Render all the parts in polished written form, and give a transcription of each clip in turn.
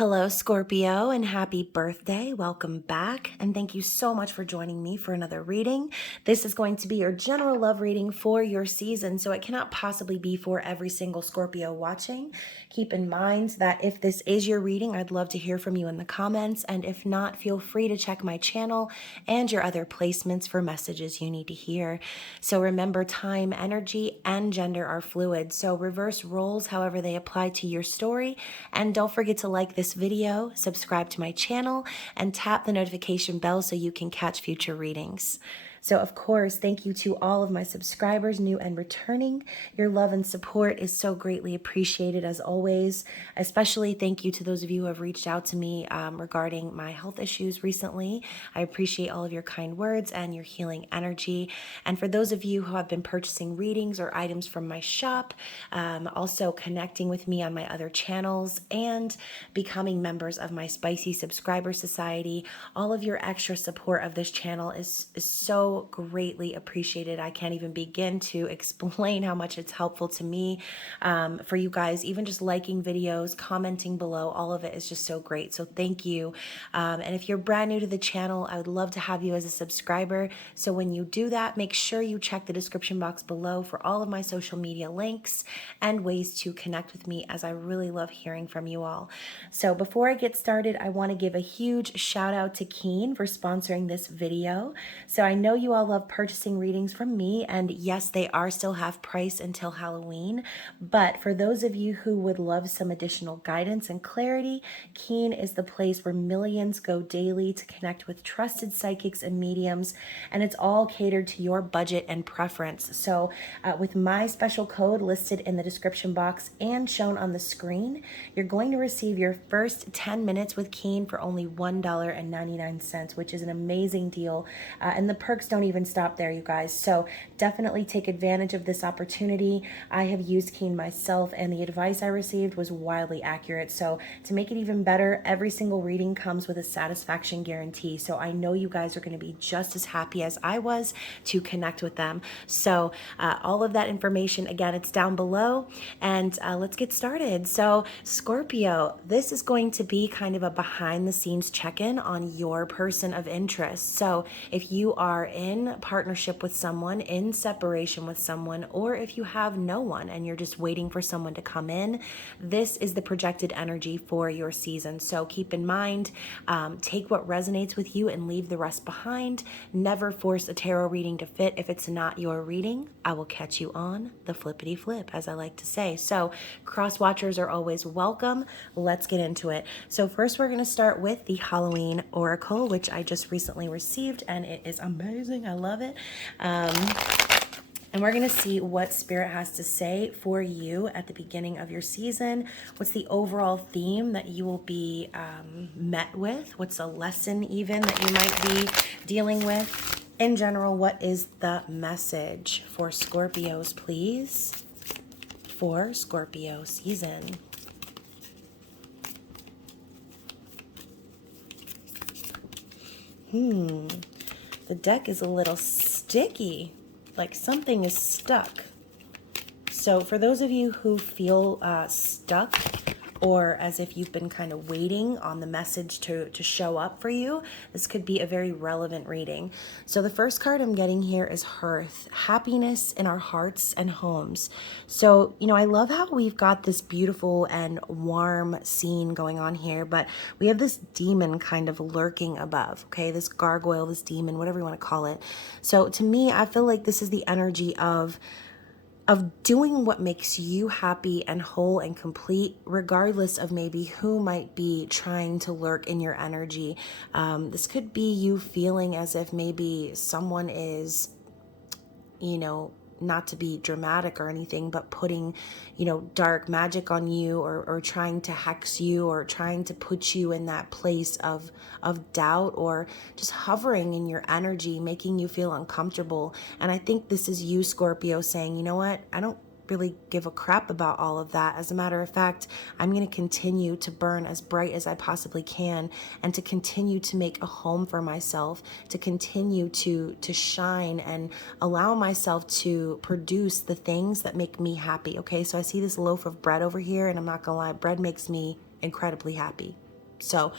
Hello, Scorpio, and happy birthday. Welcome back. And thank you so much for joining me for another reading. This is going to be your general love reading for your season, so it cannot possibly be for every single Scorpio watching. Keep in mind that if this is your reading, I'd love to hear from you in the comments. And if not, feel free to check my channel and your other placements for messages you need to hear. So remember, time, energy, and gender are fluid. So reverse roles however they apply to your story. And don't forget to like this video, subscribe to my channel, and tap the notification bell so you can catch future readings. So of course, thank you to all of my subscribers, new and returning. Your love and support is so greatly appreciated as always. Especially thank you to those of you who have reached out to me regarding my health issues recently. I appreciate all of your kind words and your healing energy. And for those of you who have been purchasing readings or items from my shop, also connecting with me on my other channels and becoming members of my Spicy Subscriber Society, all of your extra support of this channel is so greatly appreciated. I can't even begin to explain how much it's helpful to me. For you guys, even just liking videos, commenting below, all of it is just so great. So thank you. And if you're brand new to the channel, I would love to have you as a subscriber. So when you do that, make sure you check the description box below for all of my social media links and ways to connect with me, as I really love hearing from you all. So before I get started, I want to give a huge shout out to Keen for sponsoring this video. So I know you all love purchasing readings from me, and yes, they are still half price until Halloween. But for those of you who would love some additional guidance and clarity, Keen is the place where millions go daily to connect with trusted psychics and mediums, and it's all catered to your budget and preference. So with my special code listed in the description box and shown on the screen, you're going to receive your first 10 minutes with Keen for only $1.99, which is an amazing deal. And the perks don't even stop there, you guys. So definitely take advantage of this opportunity. I have used Keen myself, and the advice I received was wildly accurate. So to make it even better, every single reading comes with a satisfaction guarantee. So I know you guys are going to be just as happy as I was to connect with them. So all of that information, again, it's down below, and let's get started. So Scorpio, this is going to be kind of a behind the scenes check-in on your person of interest. So if you are in partnership with someone, in separation with someone, or if you have no one and you're just waiting for someone to come in, this is the projected energy for your season. So keep in mind, take what resonates with you and leave the rest behind. Never force a tarot reading to fit if it's not your reading. I will catch you on the flippity flip, as I like to say. So cross watchers are always welcome. Let's get into it. So first we're going to start with the Halloween Oracle, which I just recently received, and it is amazing. I love it. And we're going to see what Spirit has to say for you at the beginning of your season. What's the overall theme that you will be met with? What's a lesson even that you might be dealing with? In general, what is the message for Scorpios, please? For Scorpio season. The deck is a little sticky, like something is stuck. So for those of you who feel stuck, or as if you've been kind of waiting on the message to show up for you, this could be a very relevant reading. So the first card I'm getting here is Hearth, happiness in our hearts and homes. So, you know, I love how we've got this beautiful and warm scene going on here, but we have this demon kind of lurking above, okay? This gargoyle, this demon, whatever you want to call it. So to me, I feel like this is the energy of doing what makes you happy and whole and complete, regardless of maybe who might be trying to lurk in your energy. This could be you feeling as if maybe someone is, you know, not to be dramatic or anything, but putting, you know, dark magic on you, or trying to hex you, or trying to put you in that place of doubt, or just hovering in your energy, making you feel uncomfortable. And I think this is you, Scorpio, saying, you know what, I don't really give a crap about all of that. As a matter of fact, I'm going to continue to burn as bright as I possibly can, and to continue to make a home for myself, to continue to shine and allow myself to produce the things that make me happy. Okay, so I see this loaf of bread over here, and I'm not gonna lie, bread makes me incredibly happy. So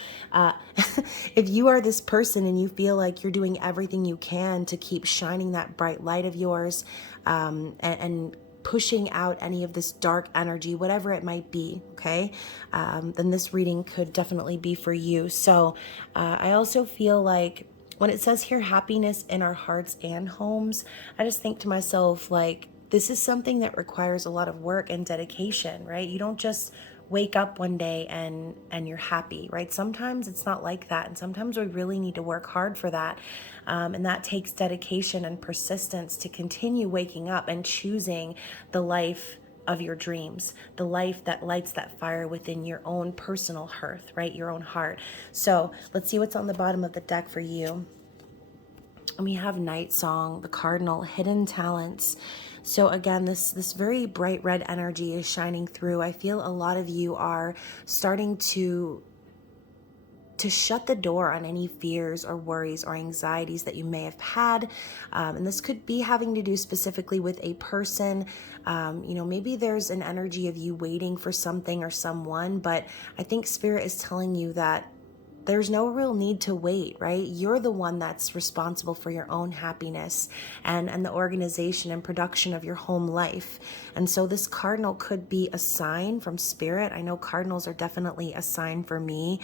if you are this person and you feel like you're doing everything you can to keep shining that bright light of yours, and pushing out any of this dark energy, whatever it might be, okay, then this reading could definitely be for you. So I also feel like when it says here, happiness in our hearts and homes, I just think to myself, like, this is something that requires a lot of work and dedication, right? You don't just wake up one day and you're happy, right? Sometimes it's not like that, and sometimes we really need to work hard for that, and that takes dedication and persistence to continue waking up and choosing the life of your dreams, the life that lights that fire within your own personal hearth, right? Your own heart. So let's see what's on the bottom of the deck for you. And we have Night Song, the Cardinal, Hidden Talents. So again, this very bright red energy is shining through. I feel a lot of you are starting to shut the door on any fears or worries or anxieties that you may have had. And this could be having to do specifically with a person. Maybe there's an energy of you waiting for something or someone, but I think Spirit is telling you that there's no real need to wait, right? You're the one that's responsible for your own happiness and the organization and production of your home life. And so this cardinal could be a sign from Spirit. I know cardinals are definitely a sign for me.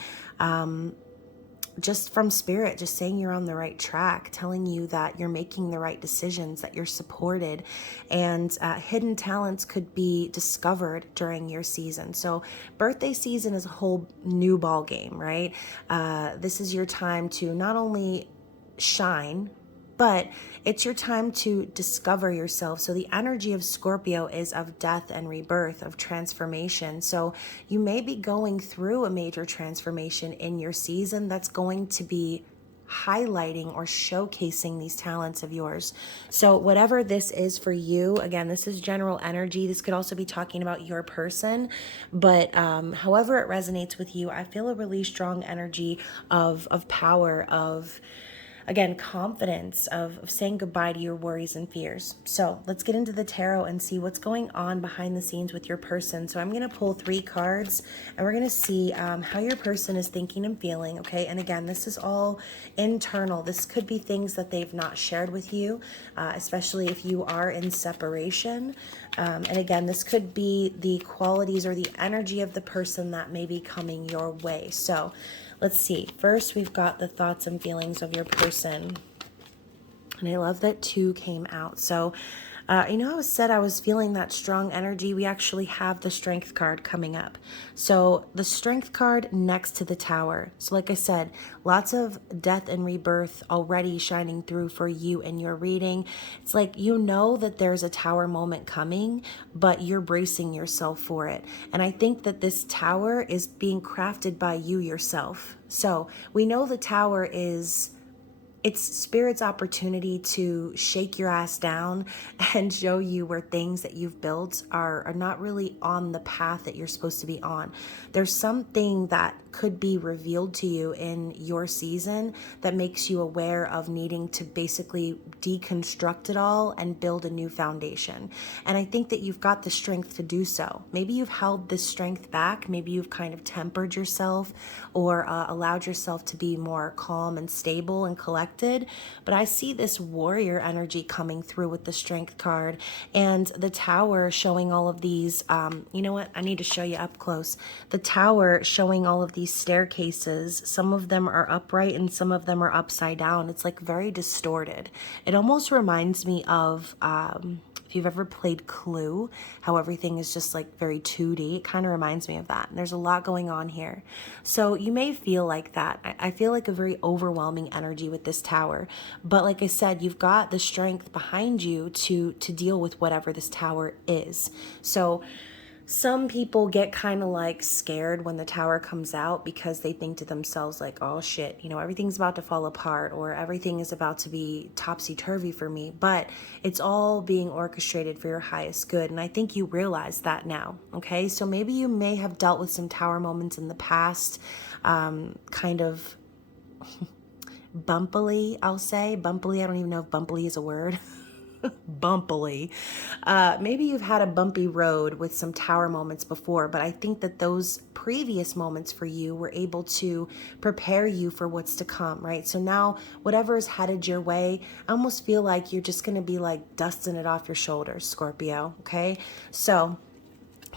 Just from Spirit, just saying you're on the right track, telling you that you're making the right decisions, that you're supported, and hidden talents could be discovered during your season. So birthday season is a whole new ball game, right? This is your time to not only shine, but it's your time to discover yourself. So the energy of Scorpio is of death and rebirth, of transformation. So you may be going through a major transformation in your season that's going to be highlighting or showcasing these talents of yours. So whatever this is for you, again, this is general energy. This could also be talking about your person, but however it resonates with you, I feel a really strong energy of power, of, again, confidence, of saying goodbye to your worries and fears. So let's get into the tarot and see what's going on behind the scenes with your person. So I'm going to pull 3 cards and we're going to see how your person is thinking and feeling, okay? And again, this is all internal. This could be things that they've not shared with you, especially if you are in separation. And again, this could be the qualities or the energy of the person that may be coming your way. So let's see. First, we've got the thoughts and feelings of your person. And I love that 2 came out. So, I was feeling that strong energy. We actually have the Strength card coming up. So the Strength card next to the Tower. So like I said, lots of death and rebirth already shining through for you in your reading. It's like, that there's a Tower moment coming, but you're bracing yourself for it. And I think that this Tower is being crafted by you yourself. So we know the Tower is... it's Spirit's opportunity to shake your ass down and show you where things that you've built are not really on the path that you're supposed to be on. There's something that could be revealed to you in your season that makes you aware of needing to basically deconstruct it all and build a new foundation. And I think that you've got the strength to do so. Maybe you've held this strength back. Maybe you've kind of tempered yourself or allowed yourself to be more calm and stable and collected. But I see this warrior energy coming through with the Strength card and the Tower showing all of these, you know what? I need to show you up close. The Tower showing all of these staircases. Some of them are upright and some of them are upside down. It's like very distorted. It almost reminds me of, if you've ever played Clue, how everything is just like very 2D, it kind of reminds me of that. And there's a lot going on here. So you may feel like that. I feel like a very overwhelming energy with this Tower. But like I said, you've got the strength behind you to deal with whatever this Tower is. So some people get kind of like scared when the Tower comes out because they think to themselves like, oh shit, everything's about to fall apart or everything is about to be topsy-turvy for me. But it's all being orchestrated for your highest good. And I think you realize that now, okay? So maybe you may have dealt with some Tower moments in the past, kind of bumpily, I'll say. Bumpily, I don't even know if bumpily is a word. bumpily. Maybe you've had a bumpy road with some tower moments before, but I think that those previous moments for you were able to prepare you for what's to come, right? So now whatever is headed your way, I almost feel like you're just going to be like dusting it off your shoulders, Scorpio, okay? So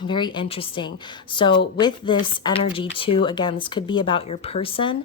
very interesting. So with this energy too, again, this could be about your person.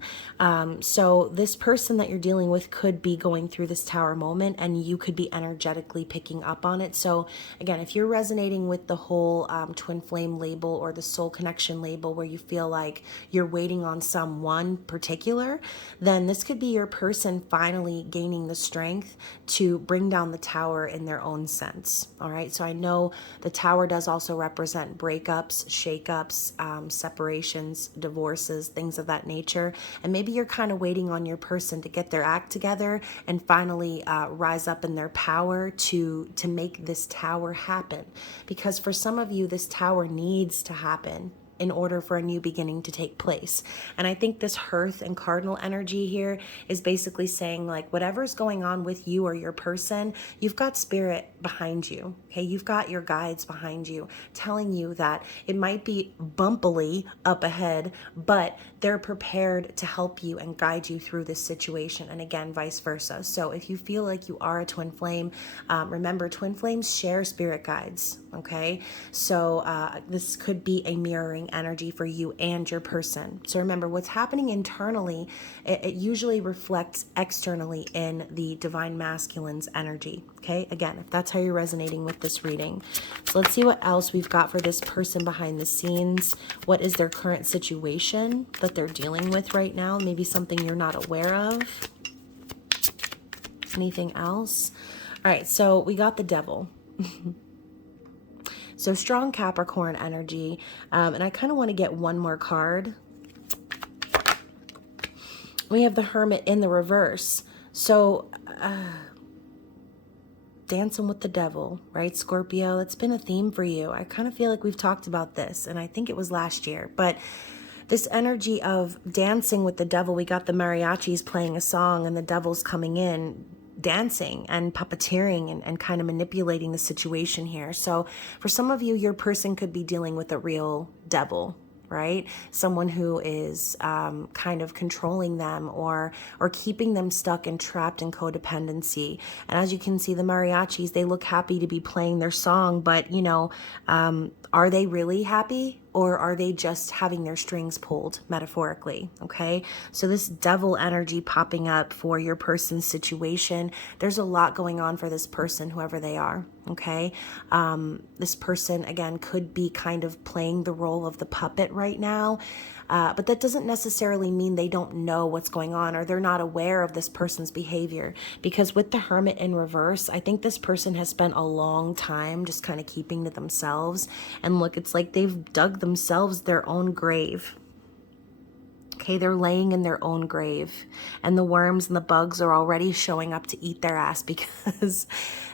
So this person that you're dealing with could be going through this tower moment, and you could be energetically picking up on it. So again, if you're resonating with the whole twin flame label or the soul connection label, where you feel like you're waiting on someone particular, then this could be your person finally gaining the strength to bring down the tower in their own sense. All right. So I know the tower does also represent breakups, shakeups, separations, divorces, things of that nature. And maybe you're kind of waiting on your person to get their act together and finally rise up in their power to make this tower happen. Because for some of you, this tower needs to happen in order for a new beginning to take place. And I think this Hearth and Cardinal energy here is basically saying, like, whatever's going on with you or your person, you've got spirit behind you, okay? You've got your guides behind you telling you that it might be bumpily up ahead, but they're prepared to help you and guide you through this situation. And again, vice versa. So if you feel like you are a twin flame, remember, twin flames share spirit guides, okay? So this could be a mirroring energy for you and your person. So remember, what's happening internally, it usually reflects externally in the divine masculine's energy. Okay, again, if that's how you're resonating with this reading. So let's see what else we've got for this person behind the scenes. What is their current situation that they're dealing with right now? Maybe something you're not aware of. Anything else? All right, so we got the Devil. So strong Capricorn energy, and I kind of want to get one more card. We have the Hermit in the reverse. So dancing with the devil, right, Scorpio? That's been a theme for you. I kind of feel like we've talked about this, and I think it was last year, but this energy of dancing with the devil, we got the mariachis playing a song and the devil's coming in, dancing and puppeteering and kind of manipulating the situation here. So for some of you, your person could be dealing with a real devil, right? Someone who is kind of controlling them or keeping them stuck and trapped in codependency. And as you can see, the mariachis, they look happy to be playing their song, but you know, are they really happy, or are they just having their strings pulled, metaphorically? Okay, so this devil energy popping up for your person's situation, there's a lot going on for this person, whoever they are. Okay, this person, again, could be kind of playing the role of the puppet right now. But that doesn't necessarily mean they don't know what's going on or they're not aware of this person's behavior. Because with the Hermit in reverse, I think this person has spent a long time just kind of keeping to themselves. And look, it's like they've dug themselves their own grave. Okay, they're laying in their own grave, and the worms and the bugs are already showing up to eat their ass because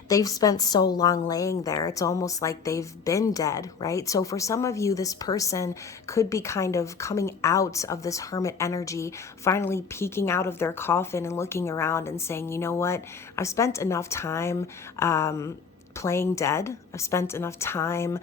they've spent so long laying there. It's almost like they've been dead, right? So for some of you, this person could be kind of coming out of this hermit energy, finally peeking out of their coffin and looking around and saying, you know what, I've spent enough time playing dead. I've spent enough time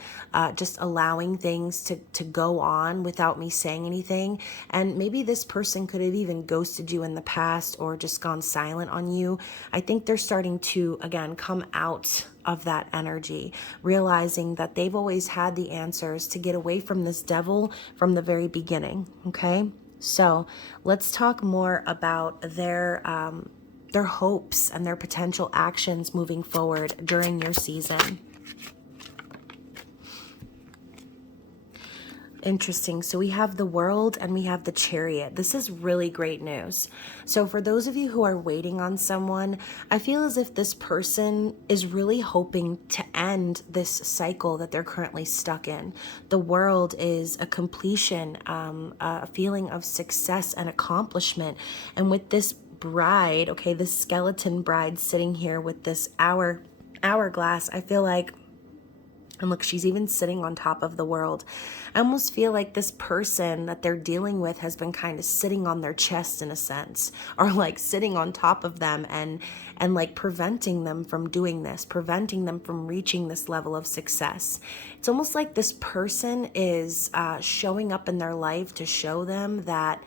just allowing things to go on without me saying anything. And maybe this person could have even ghosted you in the past or just gone silent on you. I think they're starting to, again, come out of that energy, realizing that they've always had the answers to get away from this devil from the very beginning. Okay, so let's talk more about their hopes and their potential actions moving forward during your season. Interesting. So we have the World and we have the Chariot. This is really great news. So for those of you who are waiting on someone, I feel as if this person is really hoping to end this cycle that they're currently stuck in. The World is a completion, a feeling of success and accomplishment. And with this bride, okay, this skeleton bride sitting here with this hourglass, I feel like And look, she's even sitting on top of the world. I almost feel like this person that they're dealing with has been kind of sitting on their chest in a sense, or like sitting on top of them and like preventing them from doing this, preventing them from reaching this level of success. It's almost like this person is showing up in their life to show them that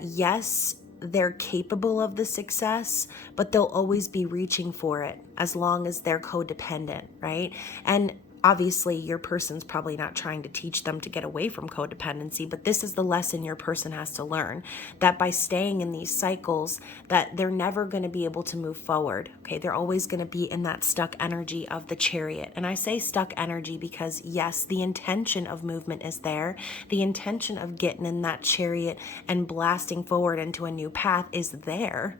yes, they're capable of the success, but they'll always be reaching for it as long as they're codependent, right? And obviously your person's probably not trying to teach them to get away from codependency, but this is the lesson your person has to learn, that by staying in these cycles, that they're never going to be able to move forward. Okay, they're always going to be in that stuck energy of the Chariot. And I say stuck energy because yes, the intention of movement is there. The intention of getting in that Chariot and blasting forward into a new path is there.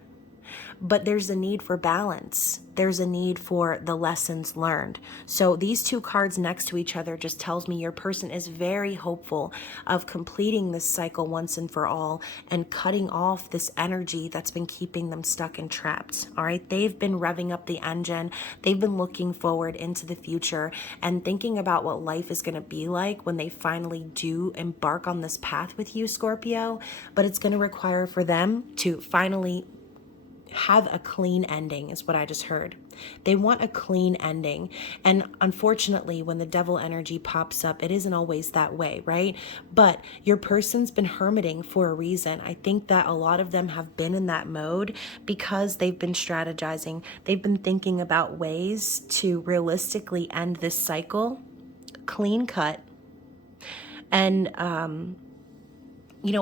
But there's a need for balance. There's a need for the lessons learned. So these two cards next to each other just tells me your person is very hopeful of completing this cycle once and for all and cutting off this energy that's been keeping them stuck and trapped. All right. They've been revving up the engine. They've been looking forward into the future and thinking about what life is going to be like when they finally do embark on this path with you, Scorpio. But it's going to require for them to finally have a clean ending, is what I just heard. They want a clean ending. And unfortunately, when the devil energy pops up, it isn't always that way, right? But your person's been hermiting for a reason. I think that a lot of them have been in that mode because they've been strategizing. They've been thinking about ways to realistically end this cycle, clean cut. And,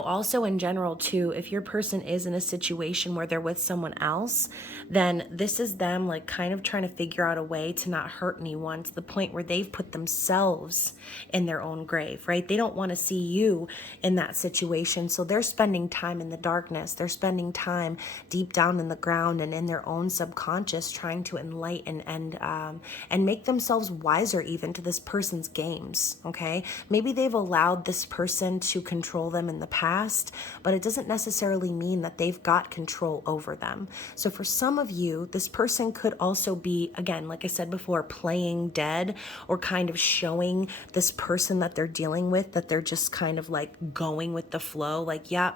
also in general too, if your person is in a situation where they're with someone else, then this is them like kind of trying to figure out a way to not hurt anyone to the point where they've put themselves in their own grave, right? They don't want to see you in that situation. So they're spending time in the darkness. They're spending time deep down in the ground and in their own subconscious trying to enlighten and make themselves wiser even to this person's games, okay? Maybe they've allowed this person to control them in the past, but it doesn't necessarily mean that they've got control over them. So for some of you, this person could also be, again, like I said before, playing dead or kind of showing this person that they're dealing with that they're just kind of like going with the flow, like, yeah,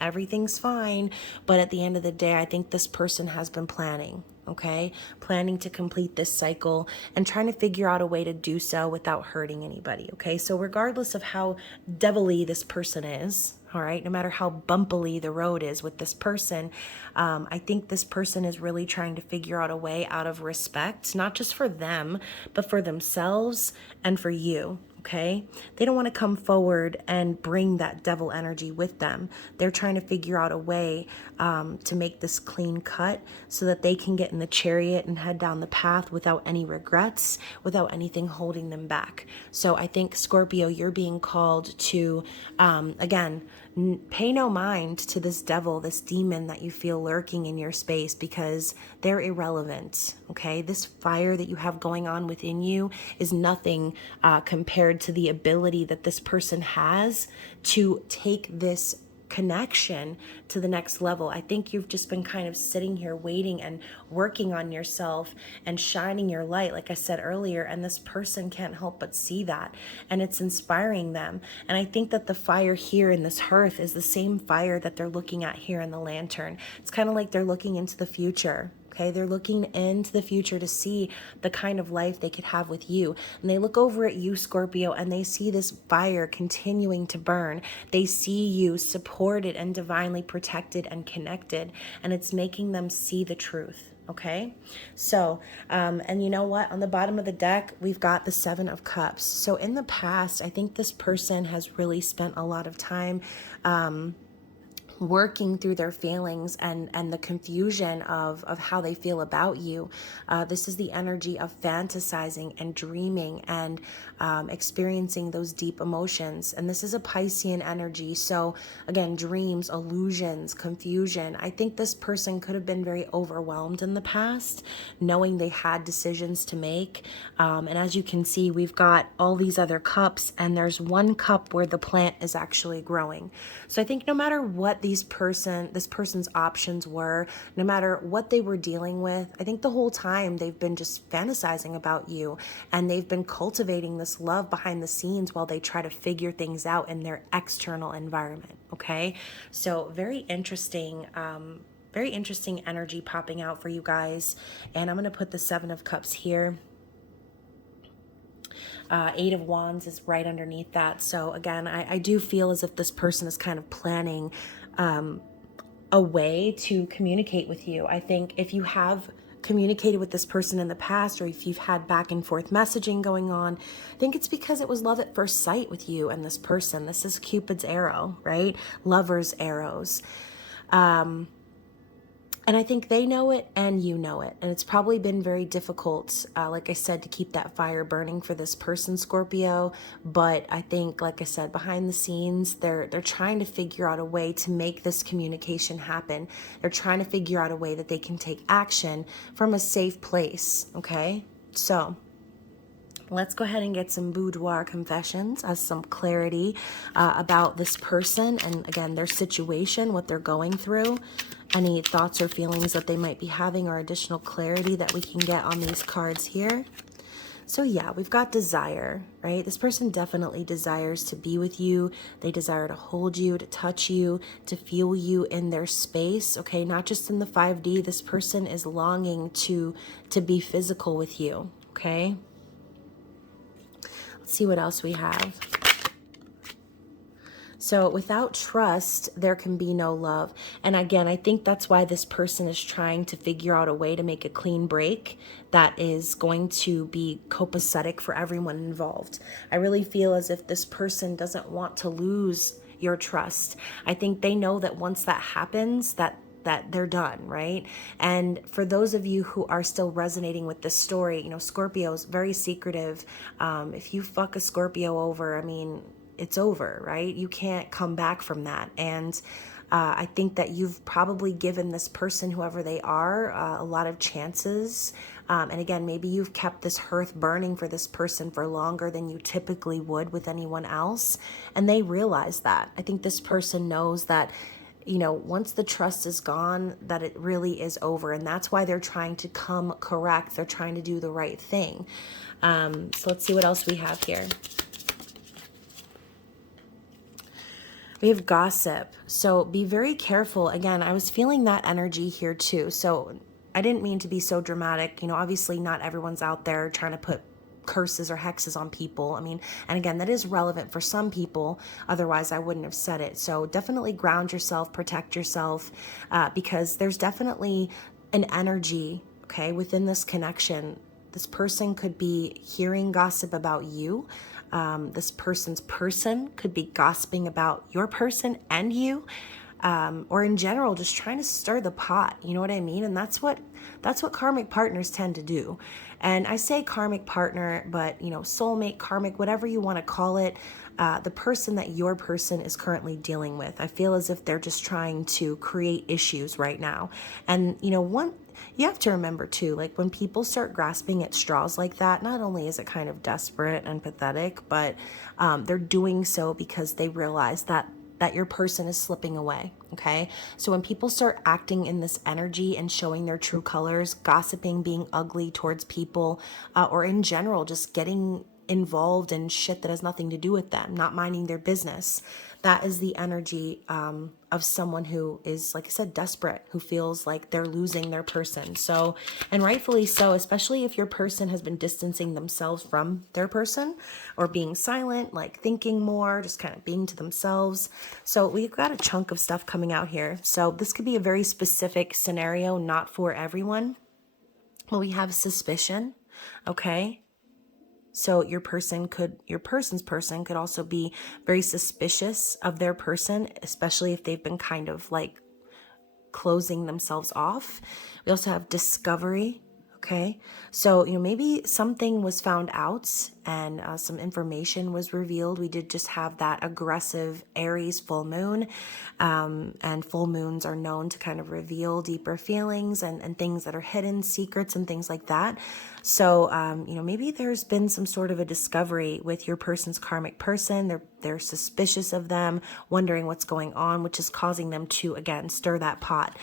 everything's fine. But at the end of the day, I think this person has been planning. Okay, planning to complete this cycle and trying to figure out a way to do so without hurting anybody. Okay, so regardless of how devilly this person is, all right, no matter how bumpily the road is with this person, I think this person is really trying to figure out a way out of respect, not just for them, but for themselves and for you. Okay, they don't want to come forward and bring that devil energy with them. They're trying to figure out a way to make this clean cut so that they can get in the Chariot and head down the path without any regrets, without anything holding them back. So I think, Scorpio, you're being called to, again, pay no mind to this devil, this demon that you feel lurking in your space, because they're irrelevant, okay? This fire that you have going on within you is nothing compared to the ability that this person has to take this connection to the next level. I think you've just been kind of sitting here waiting and working on yourself and shining your light, like I said earlier, and this person can't help but see that, and it's inspiring them. And I think that the fire here in this hearth is the same fire that they're looking at here in the lantern. It's kind of like they're looking into the future. Okay, they're looking into the future to see the kind of life they could have with you. And they look over at you, Scorpio, and they see this fire continuing to burn. They see you supported and divinely protected and connected, and it's making them see the truth. Okay, so, and you know what? On the bottom of the deck, we've got the Seven of Cups. So in the past, I think this person has really spent a lot of time working through their feelings and the confusion of how they feel about you. This is the energy of fantasizing and dreaming and experiencing those deep emotions. And this is a Piscean energy. So again, dreams, illusions, confusion. I think this person could have been very overwhelmed in the past, knowing they had decisions to make. And as you can see, we've got all these other cups, and there's one cup where the plant is actually growing. So I think no matter what the this person's options were, no matter what they were dealing with, I think the whole time they've been just fantasizing about you, and they've been cultivating this love behind the scenes while they try to figure things out in their external environment. Okay, so very interesting energy popping out for you guys. And I'm going to put the Seven of Cups here. Eight of Wands is right underneath that. So again, I do feel as if this person is kind of planning a way to communicate with you. I think if you have communicated with this person in the past, or if you've had back and forth messaging going on, I think it's because it was love at first sight with you and this person. This is Cupid's arrow, right? Lover's arrows. And I think they know it and you know it. And it's probably been very difficult, like I said, to keep that fire burning for this person, Scorpio. But I think, like I said, behind the scenes, they're trying to figure out a way to make this communication happen. They're trying to figure out a way that they can take action from a safe place, okay? So let's go ahead and get some Boudoir Confessions as some clarity about this person and, again, their situation, what they're going through, any thoughts or feelings that they might be having, or additional clarity that we can get on these cards here. So yeah, we've got desire, right? This person definitely desires to be with you. They desire to hold you, to touch you, to feel you in their space, okay? Not just in the 5D. This person is longing to be physical with you, okay? Let's see what else we have. So without trust, there can be no love. And again, I think that's why this person is trying to figure out a way to make a clean break that is going to be copacetic for everyone involved. I really feel as if this person doesn't want to lose your trust. I think they know that once that happens, that they're done, right? And for those of you who are still resonating with this story, you know, Scorpio is very secretive. If you fuck a Scorpio over, I mean, it's over, right? You can't come back from that. And I think that you've probably given this person, whoever they are, a lot of chances. And again, maybe you've kept this hearth burning for this person for longer than you typically would with anyone else. And they realize that. I think this person knows that, you know, once the trust is gone, that it really is over. And that's why they're trying to come correct. They're trying to do the right thing. So let's see what else we have here. We have gossip. So be very careful. Again, I was feeling that energy here too. So I didn't mean to be so dramatic. You know, obviously not everyone's out there trying to put curses or hexes on people. I mean, and again, that is relevant for some people. Otherwise, I wouldn't have said it. So definitely ground yourself, protect yourself, because there's definitely an energy, okay, within this connection. This person could be hearing gossip about you. This person's person could be gossiping about your person and you, or in general, just trying to stir the pot. You know what I mean? And that's what karmic partners tend to do. And I say karmic partner, but you know, soulmate, karmic, whatever you want to call it, the person that your person is currently dealing with. I feel as if they're just trying to create issues right now. And you know, you have to remember too, like when people start grasping at straws like that, not only is it kind of desperate and pathetic, but they're doing so because they realize that your person is slipping away, okay? So when people start acting in this energy and showing their true colors, gossiping, being ugly towards people, or in general, just getting involved in shit that has nothing to do with them, not minding their business, that is the energy of someone who is, like I said, desperate, who feels like they're losing their person. So, and rightfully so, especially if your person has been distancing themselves from their person, or being silent, like thinking more, just kind of being to themselves. So we've got a chunk of stuff coming out here. So this could be a very specific scenario, not for everyone. Well, we have suspicion, okay? So your person's person could also be very suspicious of their person, especially if they've been kind of like closing themselves off. We also have discovery, Okay, so, maybe something was found out and some information was revealed. We did just have that aggressive Aries full moon, and full moons are known to kind of reveal deeper feelings and things that are hidden, secrets and things like that. So, maybe there's been some sort of a discovery with your person's karmic person. They're suspicious of them, wondering what's going on, which is causing them to, again, stir that pot.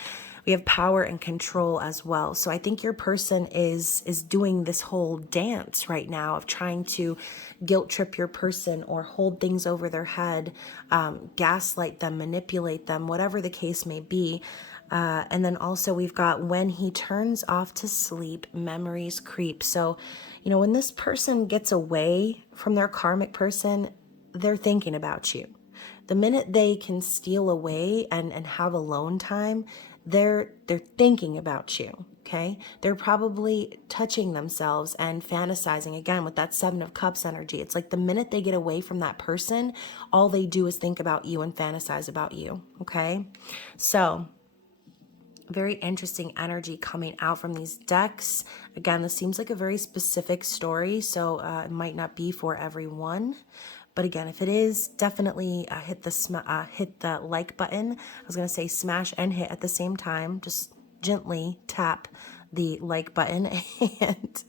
We have power and control as well. So I think your person is doing this whole dance right now of trying to guilt trip your person or hold things over their head, gaslight them, manipulate them, whatever the case may be. And then also we've got when he turns off to sleep, memories creep. So, when this person gets away from their karmic person, they're thinking about you. The minute they can steal away and have alone time, they're thinking about you, okay? They're probably touching themselves and fantasizing, again, with that Seven of Cups energy. It's like the minute they get away from that person, all they do is think about you and fantasize about you, okay? So, very interesting energy coming out from these decks. Again, this seems like a very specific story, so it might not be for everyone. But again, if it is, definitely hit the like button. I was going to say smash and hit at the same time. Just gently tap the like button and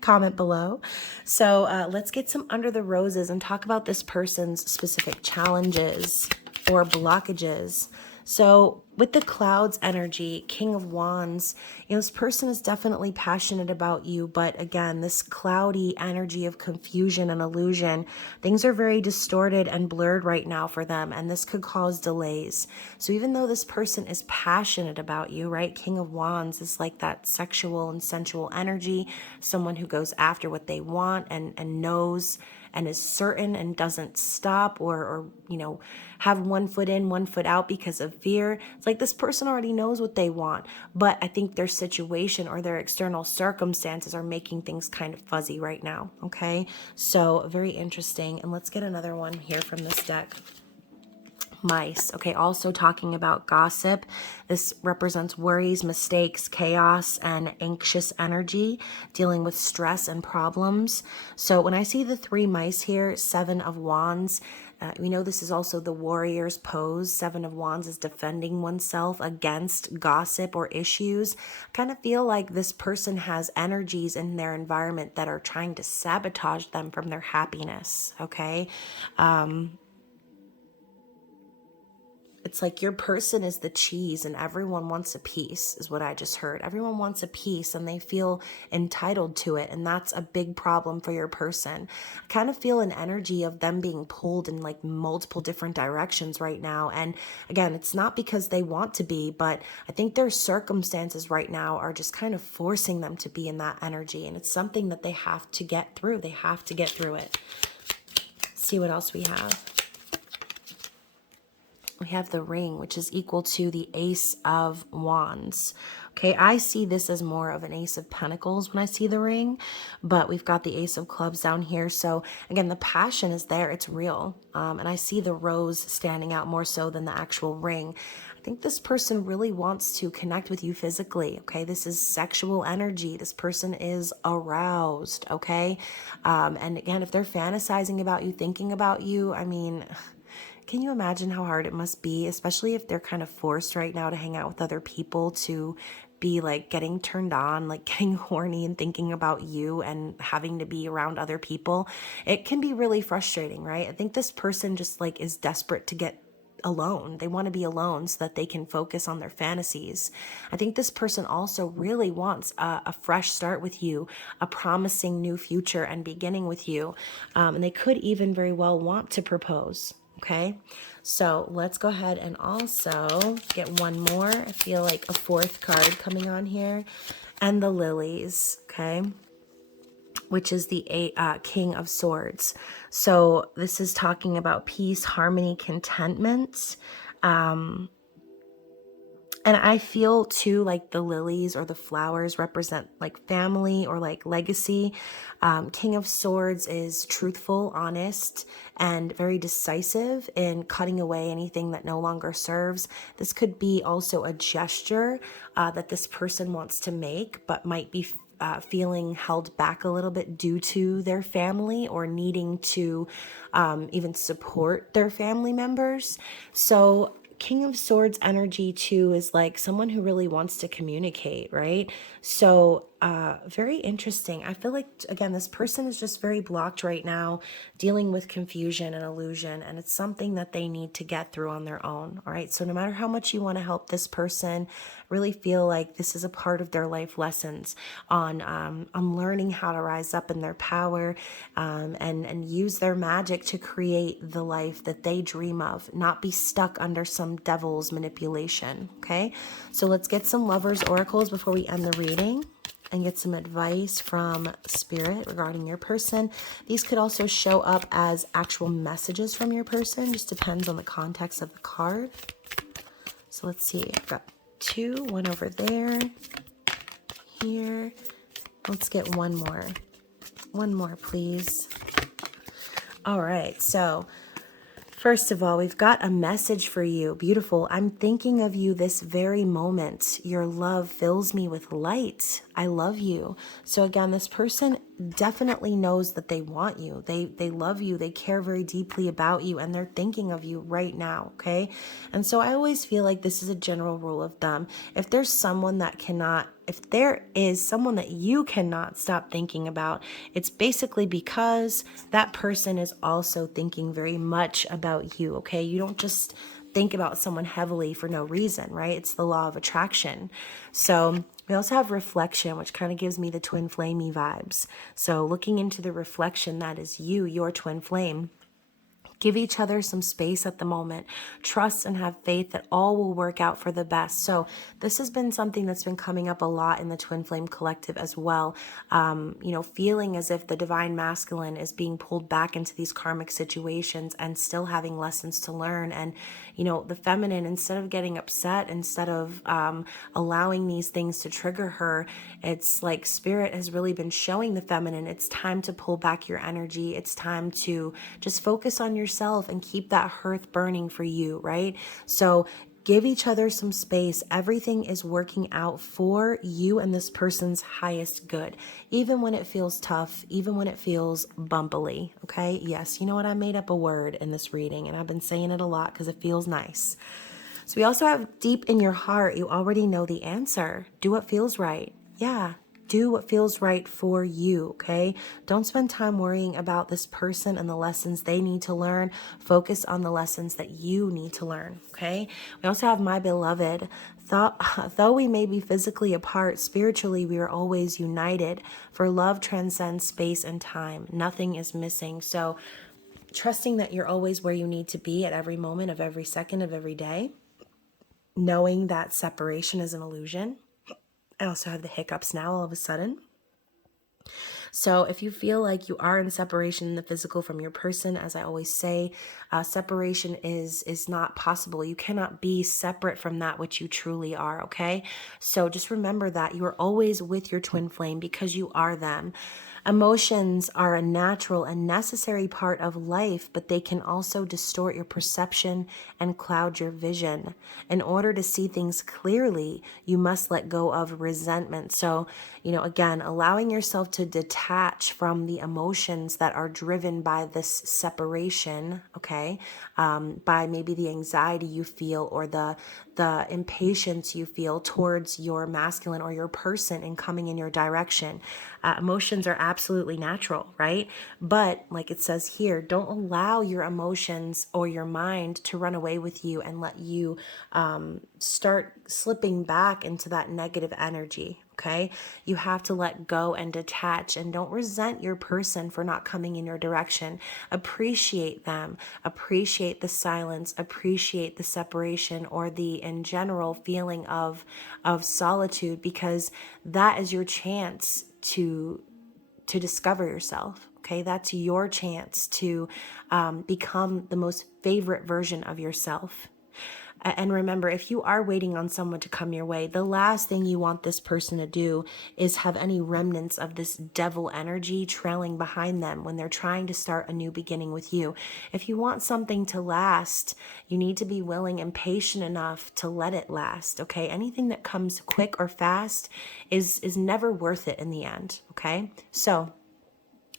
comment below. So let's get some under the roses and talk about this person's specific challenges or blockages. So with the clouds energy, King of Wands, this person is definitely passionate about you, but again, this cloudy energy of confusion and illusion, things are very distorted and blurred right now for them, and this could cause delays. So even though this person is passionate about you, right, King of Wands is like that sexual and sensual energy, someone who goes after what they want and knows and is certain and doesn't stop or have one foot in, one foot out because of fear. It's like this person already knows what they want, but I think their situation or their external circumstances are making things kind of fuzzy right now, okay? So very interesting. And let's get another one here from this deck. Mice. Okay, also talking about gossip. This represents worries, mistakes, chaos, and anxious energy, dealing with stress and problems. So when I see the 3 mice here, 7 of Wands, we know this is also the warrior's pose. 7 of Wands is defending oneself against gossip or issues. I kind of feel like this person has energies in their environment that are trying to sabotage them from their happiness, okay? It's like your person is the cheese and everyone wants a piece, is what I just heard. Everyone wants a piece and they feel entitled to it. And that's a big problem for your person. I kind of feel an energy of them being pulled in like multiple different directions right now. And again, it's not because they want to be, but I think their circumstances right now are just kind of forcing them to be in that energy. And it's something that they have to get through. They have to get through it. Let's see what else we have. We have the ring, which is equal to the Ace of Wands. Okay, I see this as more of an Ace of Pentacles when I see the ring, but we've got the Ace of Clubs down here. So again, the passion is there, it's real. And I see the rose standing out more so than the actual ring. I think this person really wants to connect with you physically, okay? This is sexual energy. This person is aroused, okay? And again, if they're fantasizing about you, thinking about you, I mean, can you imagine how hard it must be, especially if they're kind of forced right now to hang out with other people, to be like getting turned on, like getting horny and thinking about you and having to be around other people? It can be really frustrating, right? I think this person just like is desperate to get alone. They want to be alone so that they can focus on their fantasies. I think this person also really wants a fresh start with you, a promising new future and beginning with you. And they could even very well want to propose. Okay, so let's go ahead and also get one more. I feel like a 4th card coming on here, and the lilies, okay, which is the King of Swords. So this is talking about peace, harmony, contentment. And I feel too like the lilies or the flowers represent like family or like legacy. King of Swords is truthful, honest, and very decisive in cutting away anything that no longer serves. This could be also a gesture that this person wants to make, but might be feeling held back a little bit due to their family or needing to even support their family members. So King of Swords energy too is like someone who really wants to communicate, right? So very interesting. I feel like, again, this person is just very blocked right now, dealing with confusion and illusion, and it's something that they need to get through on their own. All right. So no matter how much you want to help this person, really feel like this is a part of their life lessons on learning how to rise up in their power, and use their magic to create the life that they dream of, not be stuck under some devil's manipulation. Okay. So let's get some lovers oracles before we end the reading and get some advice from Spirit regarding your person. These could also show up as actual messages from your person. Just depends on the context of the card. So let's see. I've got two, one over there, here. Let's get one more. One more, please. All right. So first of all, we've got a message for you. Beautiful. I'm thinking of you this very moment. Your love fills me with light. I love you. So again, this person definitely knows that they want you. They love you. They care very deeply about you, and they're thinking of you right now. Okay. And so I always feel like this is a general rule of thumb. If there is someone that you cannot stop thinking about, it's basically because that person is also thinking very much about you. Okay. You don't just think about someone heavily for no reason, right? It's the law of attraction. So we also have reflection, which kind of gives me the twin flamey vibes. So looking into the reflection that is you, your twin flame. Give each other some space at the moment. Trust and have faith that all will work out for the best. So this has been something that's been coming up a lot in the Twin Flame Collective as well. Feeling as if the divine masculine is being pulled back into these karmic situations and still having lessons to learn. And, the feminine, instead of getting upset, instead of allowing these things to trigger her, it's like Spirit has really been showing the feminine, it's time to pull back your energy. It's time to just focus on yourself and keep that hearth burning for you, right? So give each other some space. Everything is working out for you and this person's highest good, even when it feels tough, even when it feels bumpily. Okay. Yes. You know what? I made up a word in this reading and I've been saying it a lot because it feels nice. So we also have deep in your heart, you already know the answer. Do what feels right. Yeah. Do what feels right for you, okay? Don't spend time worrying about this person and the lessons they need to learn. Focus on the lessons that you need to learn, okay? We also have my beloved. Though we may be physically apart, spiritually we are always united. For love transcends space and time. Nothing is missing. So trusting that you're always where you need to be at every moment of every second of every day. Knowing that separation is an illusion. I also have the hiccups now all of a sudden. So if you feel like you are in separation in the physical from your person, as I always say, separation is not possible. You cannot be separate from that which you truly are, okay? So just remember that you are always with your twin flame because you are them. Emotions are a natural and necessary part of life, but they can also distort your perception and cloud your vision. In order to see things clearly, you must let go of resentment. So, again, allowing yourself to detach from the emotions that are driven by this separation, okay, by maybe the anxiety you feel or the impatience you feel towards your masculine or your person in coming in your direction. Emotions are absolutely natural, right? But like it says here, don't allow your emotions or your mind to run away with you and let you start slipping back into that negative energy. Okay. You have to let go and detach, and don't resent your person for not coming in your direction. Appreciate them, appreciate the silence, appreciate the separation or the in general feeling of solitude, because that is your chance to discover yourself. Okay. That's your chance to become the most favorite version of yourself. And remember, if you are waiting on someone to come your way, the last thing you want this person to do is have any remnants of this devil energy trailing behind them when they're trying to start a new beginning with you. If you want something to last, you need to be willing and patient enough to let it last, okay? Anything that comes quick or fast is never worth it in the end, okay? So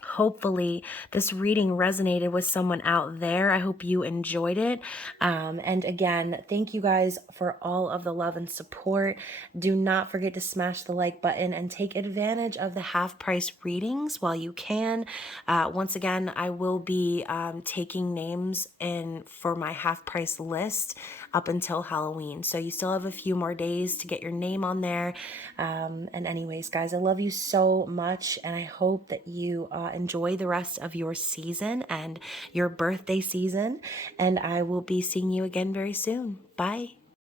hopefully this reading resonated with someone out there. I hope you enjoyed it. And again, thank you guys for all of the love and support. Do not forget to smash the like button and take advantage of the half price readings while you can. Once again, I will be taking names in for my half price list up until Halloween. So you still have a few more days to get your name on there. And anyways, guys, I love you so much. And I hope that you enjoy the rest of your season and your birthday season. And I will be seeing you again very soon. Bye.